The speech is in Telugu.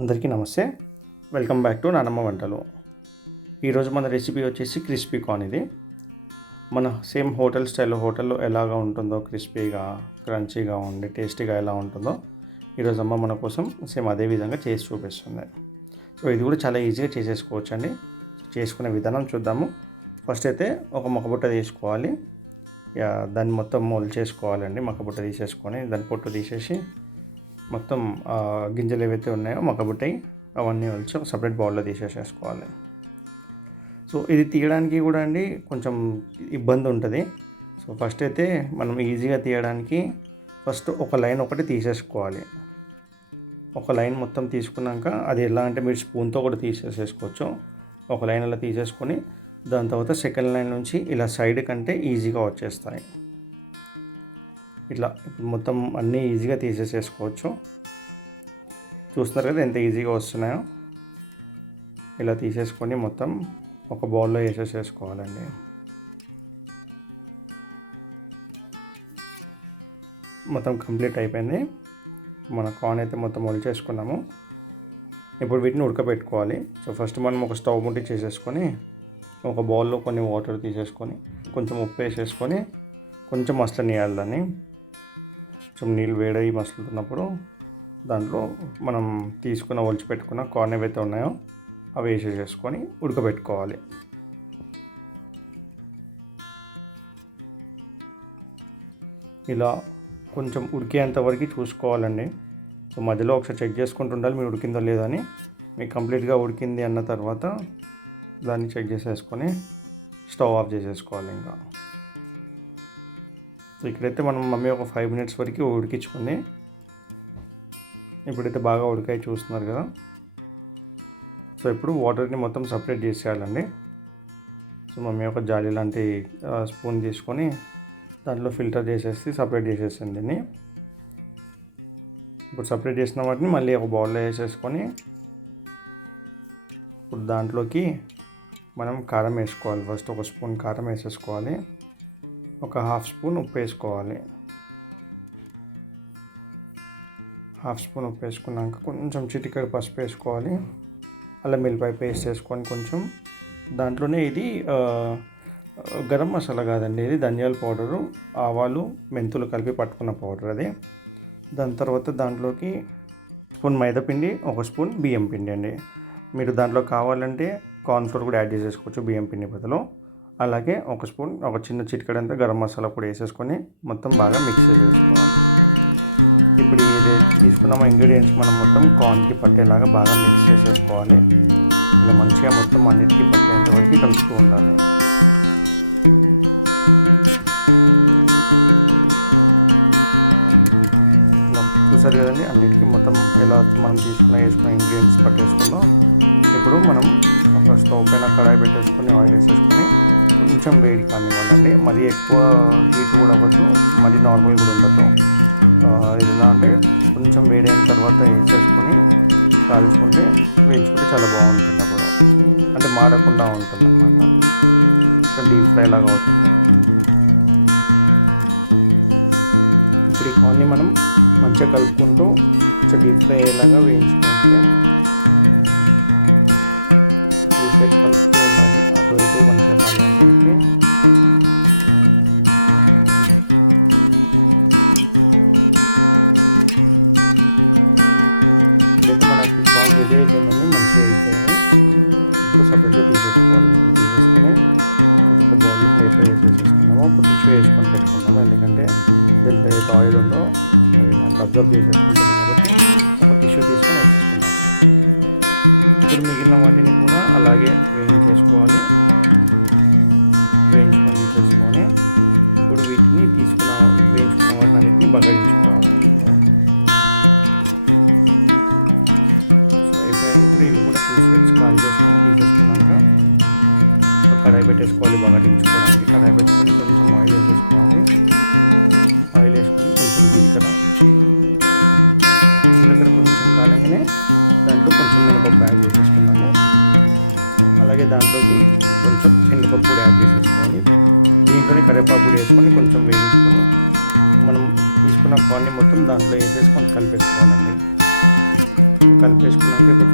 అందరికీ నమస్తే. వెల్కమ్ బ్యాక్ టు నానమ్మ వంటలు. ఈరోజు మన రెసిపీ వచ్చేసి క్రిస్పీ కార్న్. ఇది మన సేమ్ హోటల్ స్టైల్లో హోటల్లో ఎలాగా ఉంటుందో క్రిస్పీగా క్రంచీగా ఉండి టేస్టీగా ఎలా ఉంటుందో ఈరోజు అమ్మ మన కోసం సేమ్ అదే విధంగా చేసి చూపిస్తుంది. సో ఇది కూడా చాలా ఈజీగా చేసేసుకోవచ్చు అండి. చేసుకునే విధానం చూద్దాము. ఫస్ట్ అయితే ఒక మొక్కబుట్ట తీసుకోవాలి. దాన్ని మొత్తం మొల్ చేసుకోవాలండి. మొక్కబుట్ట తీసేసుకొని దాని పొట్టు తీసేసి మొత్తం గింజలు ఏవైతే ఉన్నాయో మొక్కబుట్టయి అవన్నీ వచ్చి సపరేట్ బౌల్లో తీసేసేసుకోవాలి. సో ఇది తీయడానికి కూడా అండి కొంచెం ఇబ్బంది ఉంటుంది. సో ఫస్ట్ అయితే మనం ఈజీగా తీయడానికి ఫస్ట్ ఒక లైన్ ఒకటి తీసేసుకోవాలి. ఒక లైన్ మొత్తం తీసుకున్నాక అది ఎలా అంటే మీరు స్పూన్తో కూడా తీసేసేసుకోవచ్చు. ఒక లైన్ అలా తీసేసుకొని దాని తర్వాత సెకండ్ లైన్ నుంచి ఇలా సైడ్ కంటే ఈజీగా వచ్చేస్తాయి. ఇట్లా మొత్తం అన్నీ ఈజీగా తీసేసేసుకోవచ్చు. చూస్తున్నారు కదా ఎంత ఈజీగా వస్తున్నాయో. ఇలా తీసేసుకొని మొత్తం ఒక బౌల్లో వేసేసేసుకోవాలండి. మొత్తం కంప్లీట్ అయిపోయింది. మన కార్న్ అయితే మొత్తం చేసుకున్నాము. ఇప్పుడు వీటిని ఉడకబెట్టుకోవాలి. సో ఫస్ట్ మనం ఒక స్టవ్ ముట్టి చేసేసుకొని ఒక బౌల్లో కొన్ని వాటర్ తీసేసుకొని కొంచెం ఉప్పు వేసేసుకొని కొంచెం మసలనియాలి. దాన్ని కొంచెం నీళ్ళు వేడి మసులుతున్నప్పుడు దాంట్లో మనం తీసుకున్న ఒలిచిపెట్టుకున్న కార్న్ ఏవైతే ఉన్నాయో అవి వేసేసుకొని ఉడకబెట్టుకోవాలి. ఇలా కొంచెం ఉడికేంత వరకు చూసుకోవాలండి. సో మధ్యలో ఒకసారి చెక్ చేసుకుంటూ ఉండాలి మీరు ఉడికిందో లేదని. మీకు కంప్లీట్గా ఉడికింది అన్న తర్వాత దాన్ని చెక్ చేసేసుకొని స్టవ్ ఆఫ్ చేసేసుకోవాలి. ఇంకా సో ఇక్కడైతే మనం మమ్మీ ఒక 5 minutes వరకు ఉడికించుకుంది. ఇప్పుడైతే బాగా ఉడికాయి చూస్తున్నారు కదా. సో ఇప్పుడు వాటర్ని మొత్తం సపరేట్ చేసేయాలండి. సో మమ్మీ ఒక జాలి లాంటి స్పూన్ తీసుకొని దాంట్లో ఫిల్టర్ చేసేసి సపరేట్ చేసేసింది దీన్ని. ఇప్పుడు సపరేట్ చేసిన వాటిని మళ్ళీ ఒక బౌల్లో వేసేసుకొని ఇప్పుడు దాంట్లోకి మనం కారం వేసుకోవాలి. ఫస్ట్ ఒక స్పూన్ కారం వేసేసుకోవాలి. ఒక 1/2 స్పూన్ ఉప్పు వేసుకోవాలి. 1/2 స్పూన్ ఉప్పు వేసుకున్నాక కొంచెం చిటికెడు పసుపు వేసుకోవాలి. అల్లం వెల్లిపాయ పేస్ట్ వేసుకొని కొంచెం దాంట్లోనే ఇది గరం మసాలా కాదండి, ఇది ధనియాల పౌడరు, ఆవాలు, మెంతులు కలిపి పట్టుకున్న పౌడర్ అది. దాని తర్వాత దాంట్లోకి స్పూన్ మైదాపిండి, ఒక స్పూన్ బియ్యం పిండి అండి. మీరు దాంట్లో కావాలంటే కార్న్ఫ్లోర్ కూడా యాడ్ చేసేసుకోవచ్చు బియ్యం పిండి బదులు. అలాగే ఒక స్పూన్ ఒక చిన్న చిటికెడంతా గరం మసాలా కూడా వేసేసుకొని మొత్తం బాగా మిక్స్ చేసుకోవాలి. ఇప్పుడు తీసుకున్న ఇంగ్రీడియంట్స్ మనం మొత్తం కార్న్కి పట్టేలాగా బాగా మిక్స్ చేసేసుకోవాలి. మంచిగా మొత్తం అన్నిటికీ కలుపుకోవాలి. సరే కదండి, అన్నిటికీ మొత్తం ఎలా మనం తీసుకున్న వేసుకున్న ఇంగ్రీడియంట్స్ పట్టేసుకున్నాం. ఇప్పుడు మనం స్టవ్ పైన కడాయి పెట్టేసుకుని వేసేసుకుని కొంచెం వేడి కానివ్వండి. మరి ఎక్కువ అది నార్మల్గా ఉంటుంది. అంటే కొంచెం వేడి అయిన తర్వాత వేసేసుకుని కాల్చుకుంటే వేయించుకుంటే చాలా బాగుంటుంది. అంటే మాడకుండా ఉంటుంది. డీప్ ఫ్రై లాగా ఉంటుంది. ఇప్పుడు ఈ కార్న్ని మనం మంచిగా కలుపుకుంటూ కొంచెం డీప్ ఫ్రై అయ్యేలాగా వేయించుకోవాలి. సబ్స్క్రైబ్